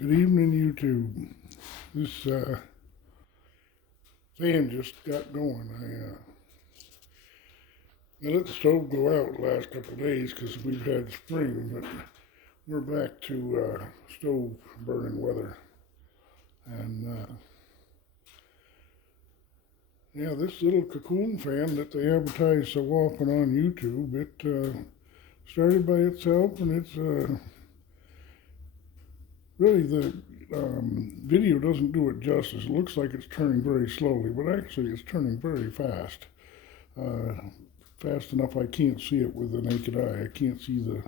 Good evening, YouTube. This fan just got going. I let the stove go out the last couple of days because we've had spring, but we're back to stove burning weather. And yeah, this little cocoon fan that they advertise so often on YouTube, it started by itself, and it's really the video doesn't do it justice. It looks like it's turning very slowly, but actually it's turning very fast. Fast enough I can't see it with the naked eye. I can't see the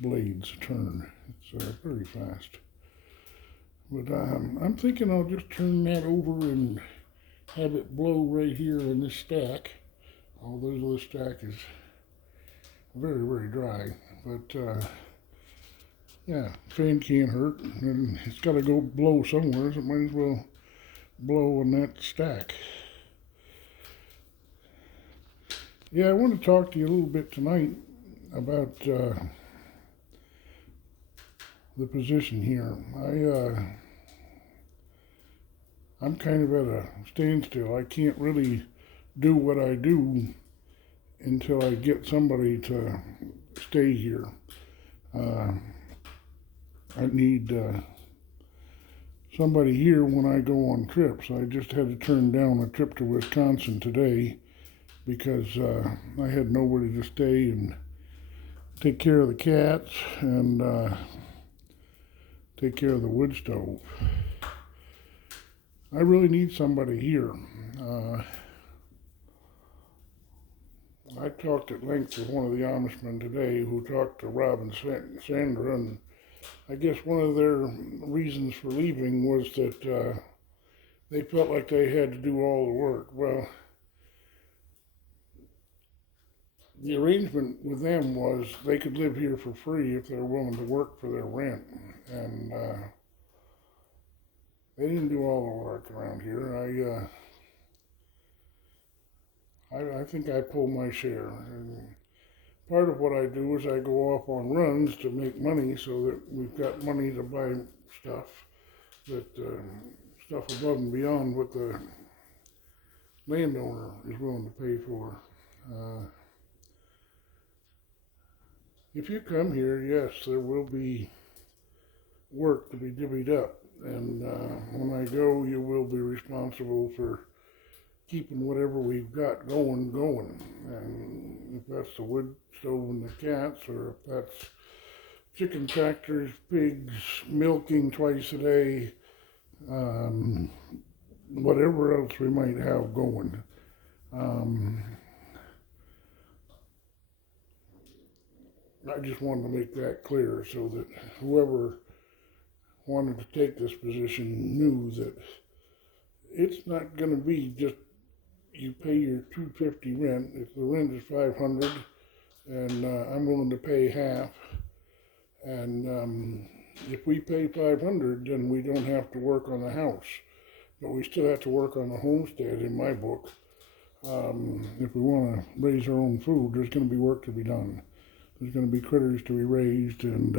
blades turn. It's very fast. But I'm thinking I'll just turn that over and have it blow right here in this stack. Although this stack is very, very dry. But yeah, fan can't hurt, and it's got to go blow somewhere, so it might as well blow on that stack. Yeah, I want to talk to you a little bit tonight about the position here. I'm kind of at a standstill. I can't really do what I do until I get somebody to stay here. I need somebody here when I go on trips. I just had to turn down a trip to Wisconsin today because I had nobody to stay and take care of the cats and take care of the wood stove. I really need somebody here. I talked at length with one of the Amishmen today who talked to Rob and Sandra, and I guess one of their reasons for leaving was that they felt like they had to do all the work. Well, the arrangement with them was they could live here for free if they're willing to work for their rent, and they didn't do all the work around here. I think I pull my share. And part of what I do is I go off on runs to make money so that we've got money to buy stuff, stuff above and beyond what the landowner is willing to pay for. If you come here, yes, there will be work to be divvied up, and when I go, you will be responsible for keeping whatever we've got going. And if that's the wood stove and the cats, or if that's chicken tractors, pigs, milking twice a day, whatever else we might have going. I just wanted to make that clear so that whoever wanted to take this position knew that it's not going to be just you pay your $250 rent. If the rent is $500, and I'm willing to pay half, and if we pay $500, then we don't have to work on the house, but we still have to work on the homestead in my book. If we want to raise our own food, there's going to be work to be done. There's going to be critters to be raised, and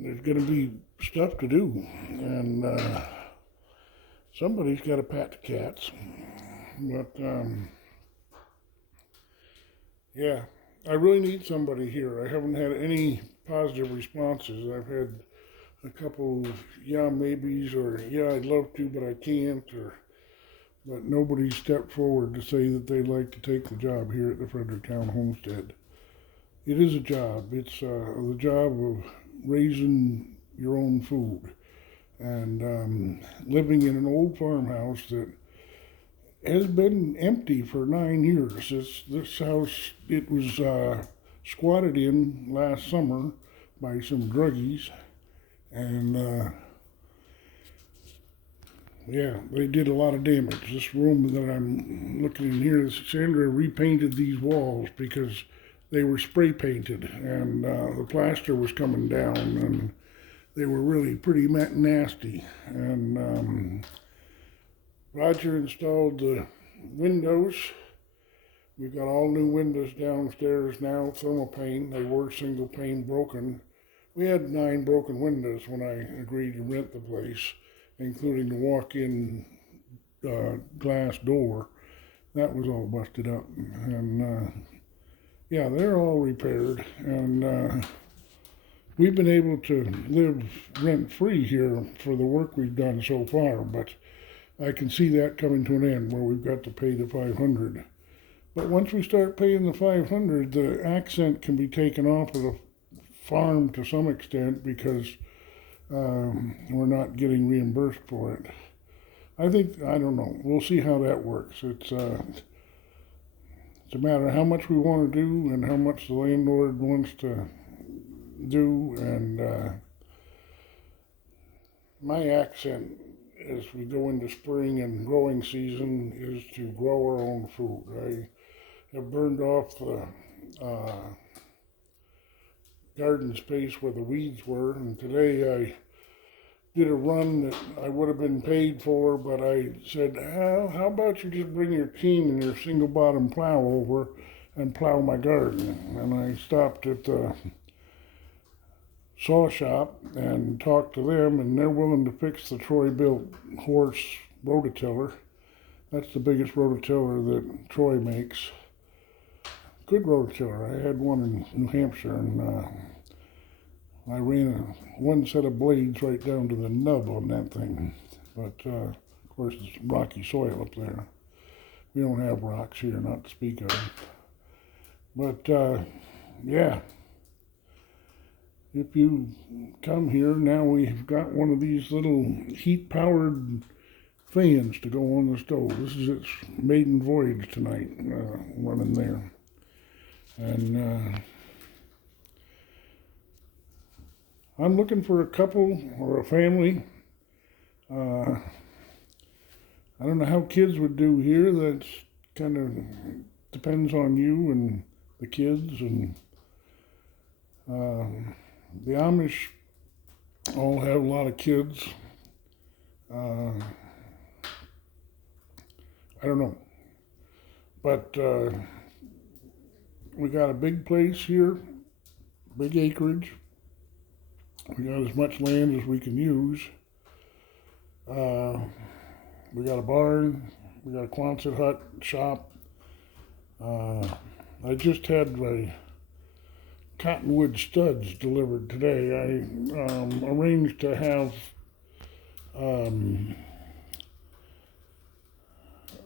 there's going to be stuff to do, and somebody's got to pat the cats. But yeah, I really need somebody here. I haven't had any positive responses. I've had a couple of yeah maybes, or yeah I'd love to but I can't, but nobody stepped forward to say that they'd like to take the job here at the Fredericktown homestead. It is a job. It's the job of raising your own food and living in an old farmhouse that has been empty for 9 years. This house, it was squatted in last summer by some druggies, and yeah, they did a lot of damage. This room that I'm looking in here, Sandra repainted these walls because they were spray painted, and the plaster was coming down, and they were really pretty nasty. And Roger installed the windows. We've got all new windows downstairs now, thermal pane. They were single pane broken We had 9 broken windows when I agreed to rent the place, including the walk-in glass door. That was all busted up, and yeah, they're all repaired, and we've been able to live rent-free here for the work we've done so far, but I can see that coming to an end where we've got to pay the $500. But once we start paying the $500, the accent can be taken off of the farm to some extent because we're not getting reimbursed for it. I don't know. We'll see how that works. It's a matter of how much we want to do and how much the landlord wants to do. And my accent as we go into spring and growing season is to grow our own food. I have burned off the garden space where the weeds were, and today I did a run that I would have been paid for, but I said, how about you just bring your team and your single bottom plow over and plow my garden? And I stopped at the saw shop and talked to them, and they're willing to fix the Troy-built horse rototiller. That's the biggest rototiller that Troy makes. Good rototiller. I had one in New Hampshire, and I ran one set of blades right down to the nub on that thing. But of course, it's rocky soil up there. We don't have rocks here, not to speak of. But yeah, if you come here, now we've got one of these little heat-powered fans to go on the stove. This is its maiden voyage tonight, running there. And I'm looking for a couple or a family. I don't know how kids would do here. That's kind of depends on you and the kids. And the Amish all have a lot of kids. I don't know. But we got a big place here, big acreage. We got as much land as we can use. We got a barn. We got a Quonset hut shop. I just had my cottonwood studs delivered today. I arranged to have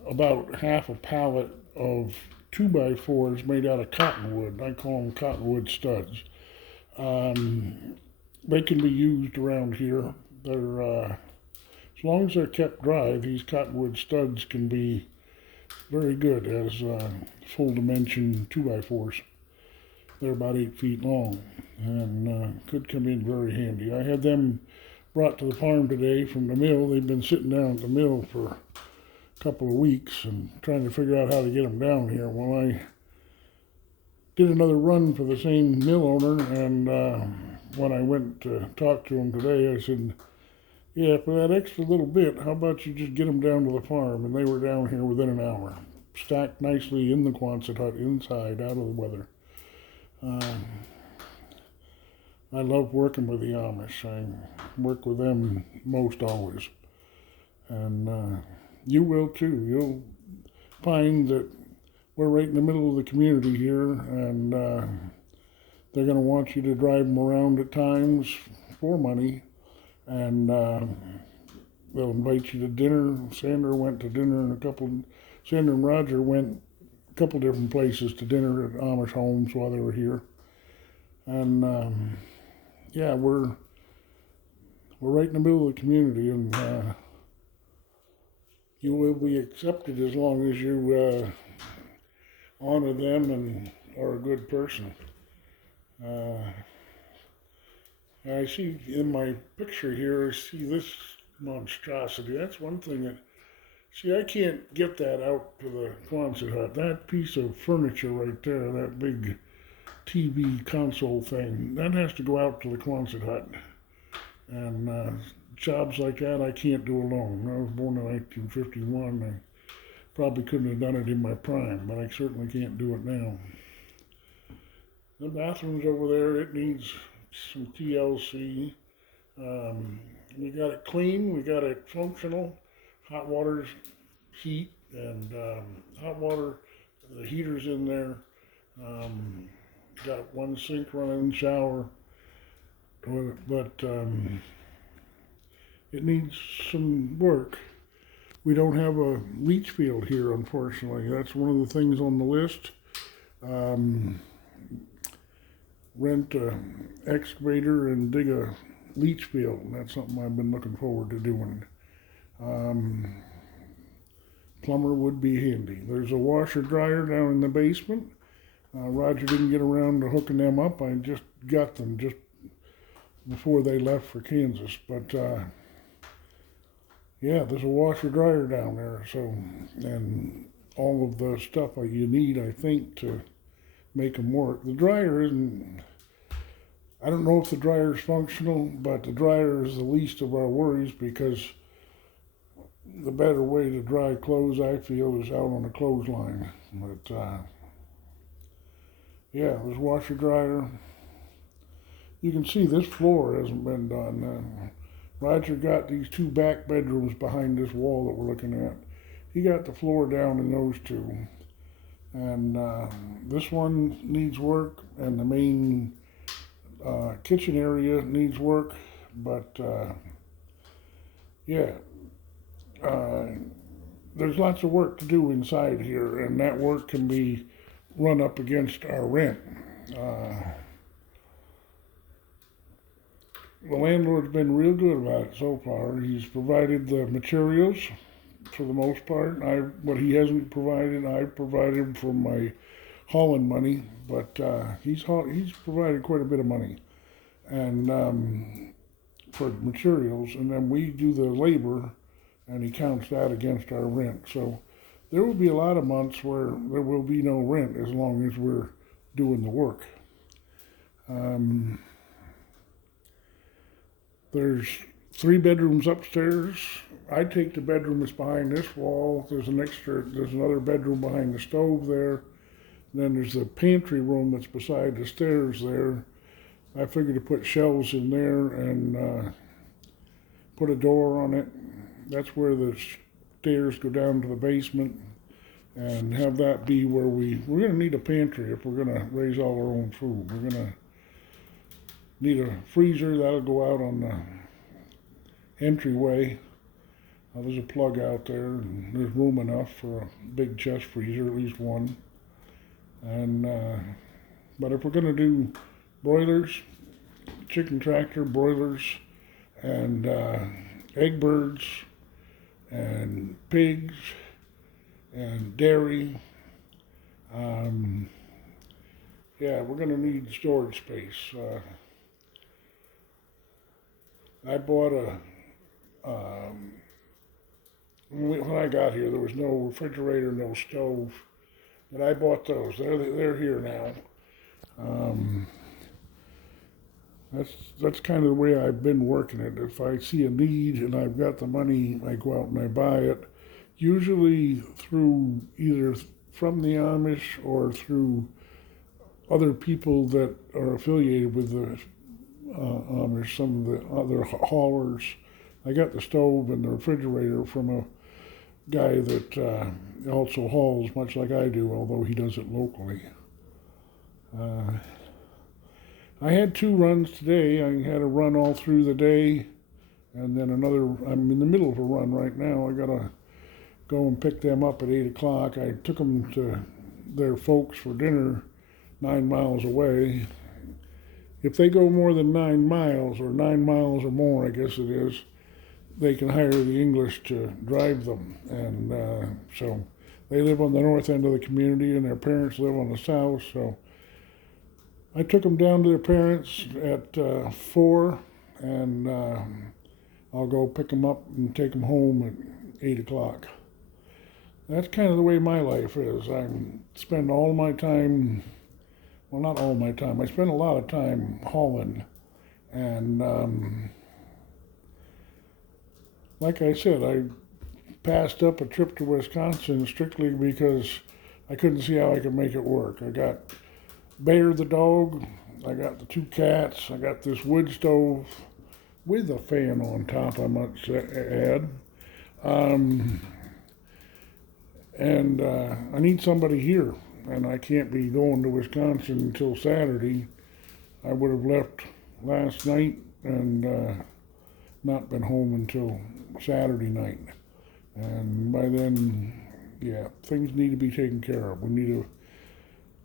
about half a pallet of 2x4s made out of cottonwood. I call them cottonwood studs. They can be used around here. They're as long as they're kept dry, these cottonwood studs can be very good as full dimension 2x4s. They're about 8 feet long and could come in very handy. I had them brought to the farm today from the mill. They've been sitting down at the mill for a couple of weeks and trying to figure out how to get them down here. Well, I did another run for the same mill owner, and when I went to talk to him today, I said, yeah, for that extra little bit, how about you just get them down to the farm? And they were down here within an hour, stacked nicely in the Quonset hut inside, out of the weather. I love working with the Amish. I work with them most always. And you will too. You'll find that we're right in the middle of the community here, and they're going to want you to drive them around at times for money, and they'll invite you to dinner. Sandra went to dinner Sandra and Roger went a couple different places to dinner at Amish homes while they were here. And yeah, we're right in the middle of the community, and you will be accepted as long as you honor them and are a good person. I see in my picture here, I see this monstrosity. That's one thing that, see, I can't get that out to the Quonset hut. That piece of furniture right there, that big TV console thing, that has to go out to the Quonset hut. And jobs like that I can't do alone. I was born in 1951. I probably couldn't have done it in my prime, but I certainly can't do it now. The bathroom's over there. It needs some TLC. We got it clean, we got it functional. Hot water's heat and hot water, the heater's in there. Got one sink running, shower, but it needs some work. We don't have a leach field here, unfortunately. That's one of the things on the list. Rent an excavator and dig a leach field. That's something I've been looking forward to doing. Plumber would be handy. There's a washer dryer down in the basement. Roger didn't get around to hooking them up. I just got them just before they left for Kansas. But yeah, there's a washer dryer down there. So, and all of the stuff you need, I think, to make them work. The dryer isn't, I don't know if the dryer is functional, but the dryer is the least of our worries because the better way to dry clothes, I feel, is out on a clothesline. But yeah, there's washer dryer. You can see this floor hasn't been done. Roger got these two back bedrooms behind this wall that we're looking at. He got the floor down in those two. And this one needs work, and the main kitchen area needs work. But yeah, there's lots of work to do inside here, and that work can be run up against our rent. The landlord's been real good about it so far. He's provided the materials for the most part. What he hasn't provided, I've provided for my hauling money, but he's provided quite a bit of money, and for materials, and then we do the labor, and he counts that against our rent. So there will be a lot of months where there will be no rent as long as we're doing the work. There's 3 bedrooms upstairs. I take the bedroom that's behind this wall. There's another bedroom behind the stove there. And then there's the pantry room that's beside the stairs there. I figured to put shelves in there and put a door on it. That's where the stairs go down to the basement, and have that be where we're going to need a pantry if we're going to raise all our own food. We're going to need a freezer. That'll go out on the entryway. There's a plug out there, and there's room enough for a big chest freezer, at least one. And but if we're going to do broilers, chicken tractor, broilers, and egg birds, and pigs, and dairy, yeah, we're going to need storage space. I bought when I got here, there was no refrigerator, no stove, but I bought those. They're here now. That's kind of the way I've been working it. If I see a need and I've got the money, I go out and I buy it, usually through either from the Amish or through other people that are affiliated with the Amish, some of the other haulers. I got the stove and the refrigerator from a guy that also hauls much like I do, although he does it locally. I had 2 runs today. I had a run all through the day, and then another. I'm in the middle of a run right now. I gotta go and pick them up at 8 o'clock. I took them to their folks for dinner 9 miles away. If they go more than 9 miles, or 9 miles or more, I guess it is, they can hire the English to drive them. And so they live on the north end of the community, and their parents live on the south. So I took them down to their parents at 4, and I'll go pick them up and take them home at 8 o'clock. That's kind of the way my life is. I spend all my time, well, not all my time, I spend a lot of time hauling. And like I said, I passed up a trip to Wisconsin strictly because I couldn't see how I could make it work. I got Bear the dog. I got the 2 cats. I got this wood stove with a fan on top, I must add. Um, and I need somebody here, and I can't be going to Wisconsin until Saturday. I would have left last night and not been home until Saturday night. And by then, yeah, things need to be taken care of. We need to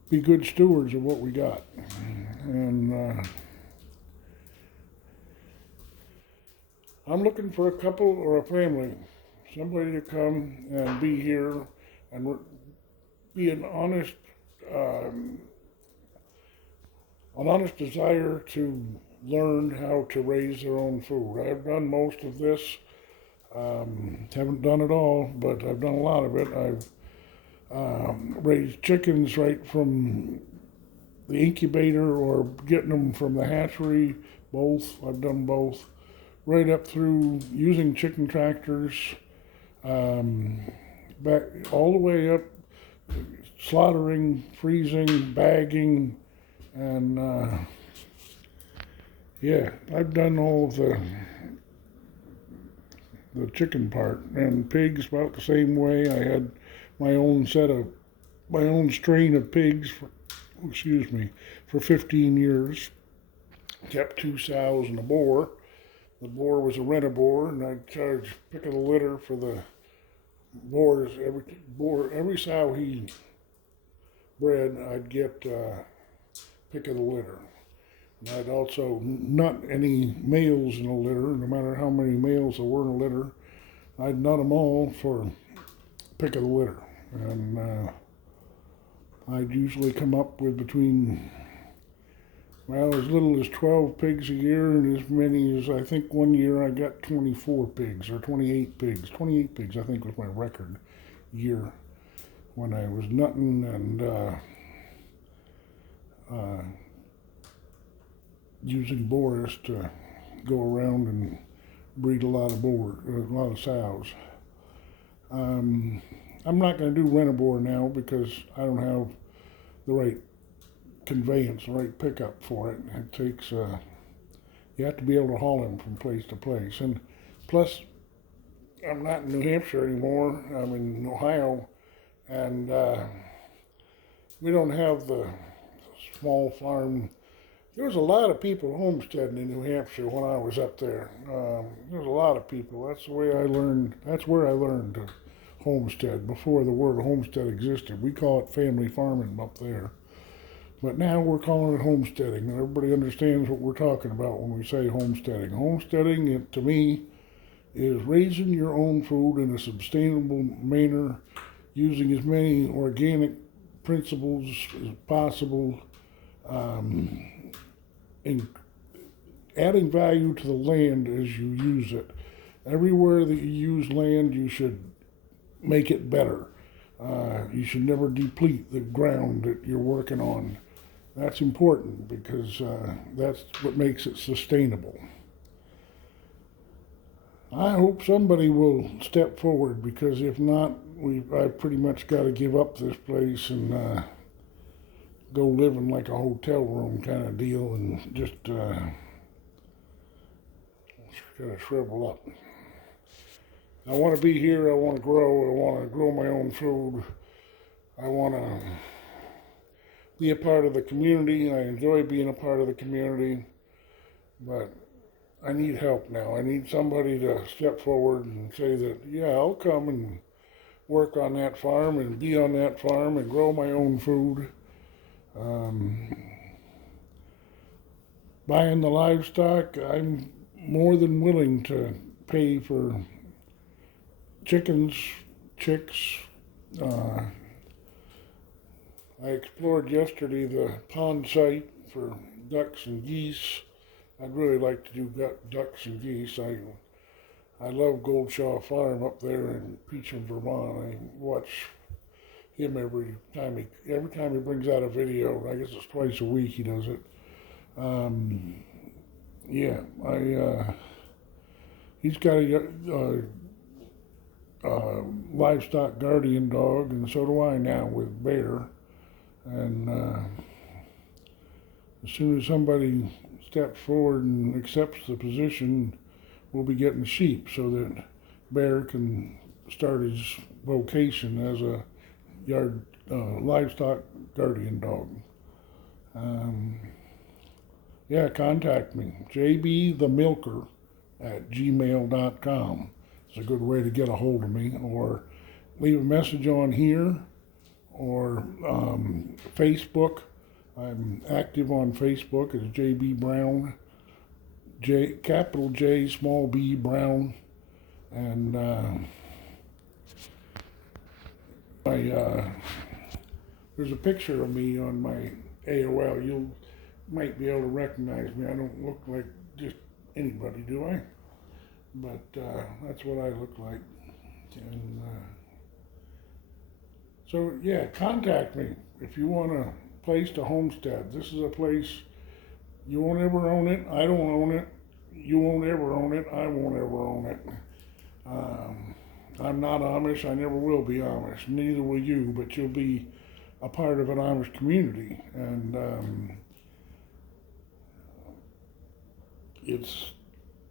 be good stewards of what we got. And I'm looking for a couple or a family, somebody to come and be here and be um, an honest desire to learn how to raise their own food. I've done most of this. Haven't done it all, but I've done a lot of it. I've raised chickens right from the incubator or getting them from the hatchery. Both. I've done both. Right up through using chicken tractors, back all the way up, slaughtering, freezing, bagging, and yeah, I've done all of the chicken part. And pigs about the same way. I had my own strain of pigs for 15 years. Kept 2 sows and a boar. The boar was a rent-a-boar, and I'd charge pick of the litter for the boars. Every sow he bred, I'd get pick of the litter. And I'd also nut any males in the litter, no matter how many males there were in the litter. I'd nut them all for pick of the litter. And I'd usually come up with between, well, as little as 12 pigs a year, and as many as, I think one year I got 24 pigs, or 28 pigs. 28 pigs, I think, was my record year when I was nutting and using boars to go around and breed a lot of sows. I'm not going to do rent-a-boar now because I don't have the right conveyance, the right pickup for it. It takes, you have to be able to haul them from place to place. And plus, I'm not in New Hampshire anymore. I'm in Ohio, and we don't have the small farm. There was a lot of people homesteading in New Hampshire when I was up there. There was a lot of people. That's the way I learned. That's where I learned to homestead before the word homestead existed. We call it family farming up there. But now we're calling it homesteading, and everybody understands what we're talking about when we say homesteading. Homesteading, to me, is raising your own food in a sustainable manner, using as many organic principles as possible, and adding value to the land as you use it. Everywhere that you use land, you should make it better. You should never deplete the ground that you're working on. That's important because that's what makes it sustainable. I hope somebody will step forward, because if not, I've pretty much got to give up this place and go live in like a hotel room kind of deal and just kind of shrivel up. I want to be here. I want to grow. I want to grow my own food. I want to be a part of the community. I enjoy being a part of the community, but I need help now. I need somebody to step forward and say that, yeah, I'll come and work on that farm and be on that farm and grow my own food. Buying the livestock, I'm more than willing to pay for chickens, chicks. I explored yesterday the pond site for ducks and geese. I'd really like to do ducks and geese. I love Goldshaw Farm up there in Peacham, Vermont. I watch him every time he brings out a video. I guess it's twice a week he does it. He's got a livestock guardian dog, and so do I now with Bear. And as soon as somebody steps forward and accepts the position, we'll be getting sheep so that Bear can start his vocation as a yard livestock guardian dog. Yeah, contact me, jbthemilker@gmail.com. It's a good way to get a hold of me, or leave a message on here, or Facebook. I'm active on Facebook as JB Brown, capital J, small b, Brown, and there's a picture of me on my AOL. You might be able to recognize me. I don't look like just anybody, do I? But that's what I look like. And so, yeah, contact me if you want a place to homestead. This is a place you won't ever own it. I don't own it. You won't ever own it. I won't ever own it. I'm not Amish. I never will be Amish. Neither will you, but you'll be a part of an Amish community. And it's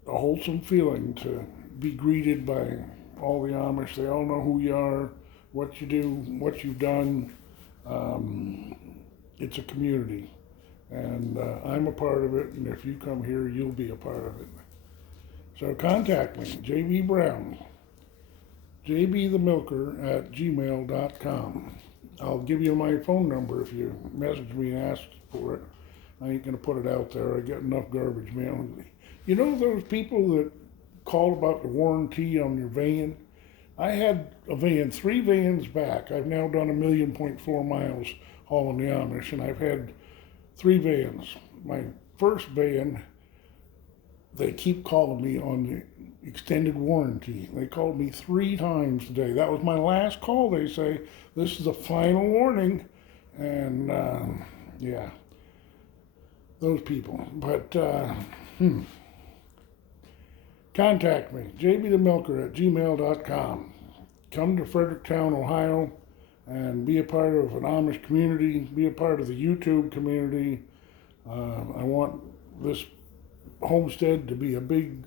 a wholesome feeling to be greeted by all the Amish. They all know who you are, what you do, what you've done. It's a community, and I'm a part of it, and if you come here, you'll be a part of it. So contact me, JB Brown, jbthemilker@gmail.com. I'll give you my phone number if you message me and ask for it. I ain't gonna put it out there. I get enough garbage mail. You know those people that call about the warranty on your van? I had a van, 3 vans back. I've now done 1.4 million miles hauling the Amish, and I've had 3 vans. My first van, they keep calling me on the extended warranty. They called me 3 times today. That was my last call. They say, this is a final warning. And yeah, those people. But contact me, jbthemilker@gmail.com. Come to Fredericktown, Ohio, and be a part of an Amish community, be a part of the YouTube community. I want this homestead to be a big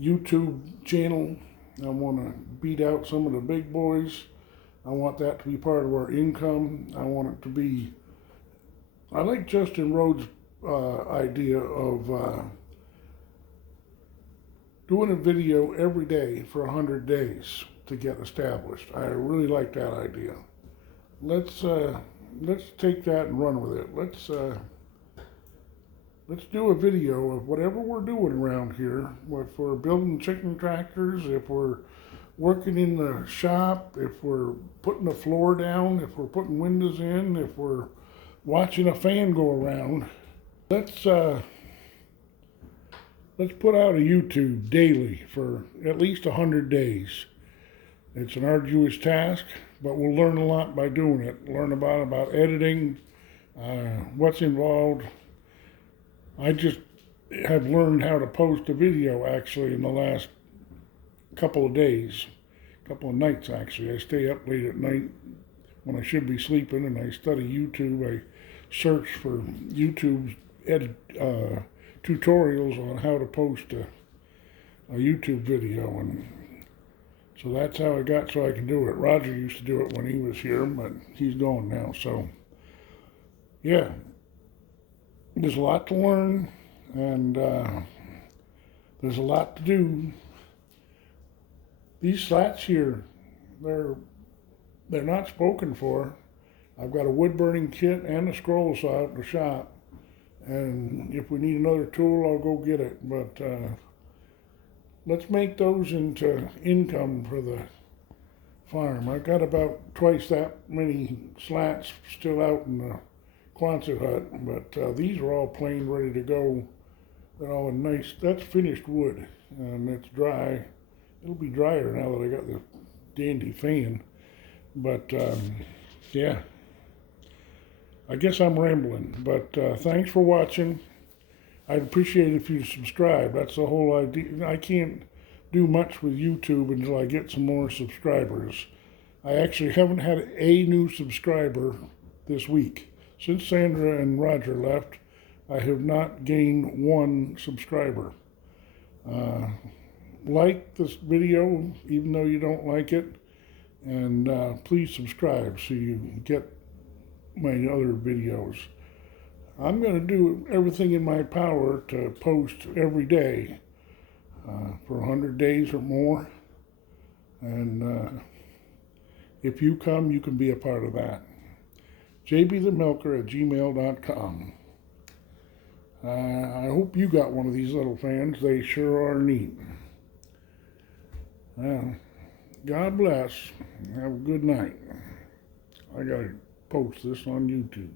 YouTube channel. I want to beat out some of the big boys. I want that to be part of our income. I want it to be, I like Justin Rhodes' idea of doing a video every day for 100 days to get established. I really like that idea. Let's take that and run with it. Let's do a video of whatever we're doing around here. If we're building chicken tractors, if we're working in the shop, if we're putting the floor down, if we're putting windows in, if we're watching a fan go around. Let's put out a YouTube daily for at least 100 days. It's an arduous task, but we'll learn a lot by doing it. Learn about editing, what's involved. I just have learned how to post a video actually in the last couple of days, couple of nights actually. I stay up late at night when I should be sleeping, and I study YouTube. I search for YouTube tutorials on how to post a YouTube video, and so that's how I got so I can do it. Roger used to do it when he was here, but he's gone now. So yeah, there's a lot to learn, and there's a lot to do. These slats here, they're not spoken for. I've got a wood burning kit and a scroll saw at the shop, and if we need another tool, I'll go get it. But let's make those into income for the farm. I've got about twice that many slats still out in the Quonset hut, but these are all plain, ready to go. They're all nice. That's finished wood, and it's dry. It'll be drier now that I got the dandy fan. But yeah, I guess I'm rambling. But thanks for watching. I'd appreciate it if you subscribe. That's the whole idea. I can't do much with YouTube until I get some more subscribers. I actually haven't had a new subscriber this week. Since Sandra and Roger left, I have not gained one subscriber. Like this video, even though you don't like it, and please subscribe so you get my other videos. I'm going to do everything in my power to post every day for 100 days or more. And if you come, you can be a part of that. jbthemilker@gmail.com. I hope you got one of these little fans. They sure are neat. God bless. Have a good night. I gotta post this on YouTube.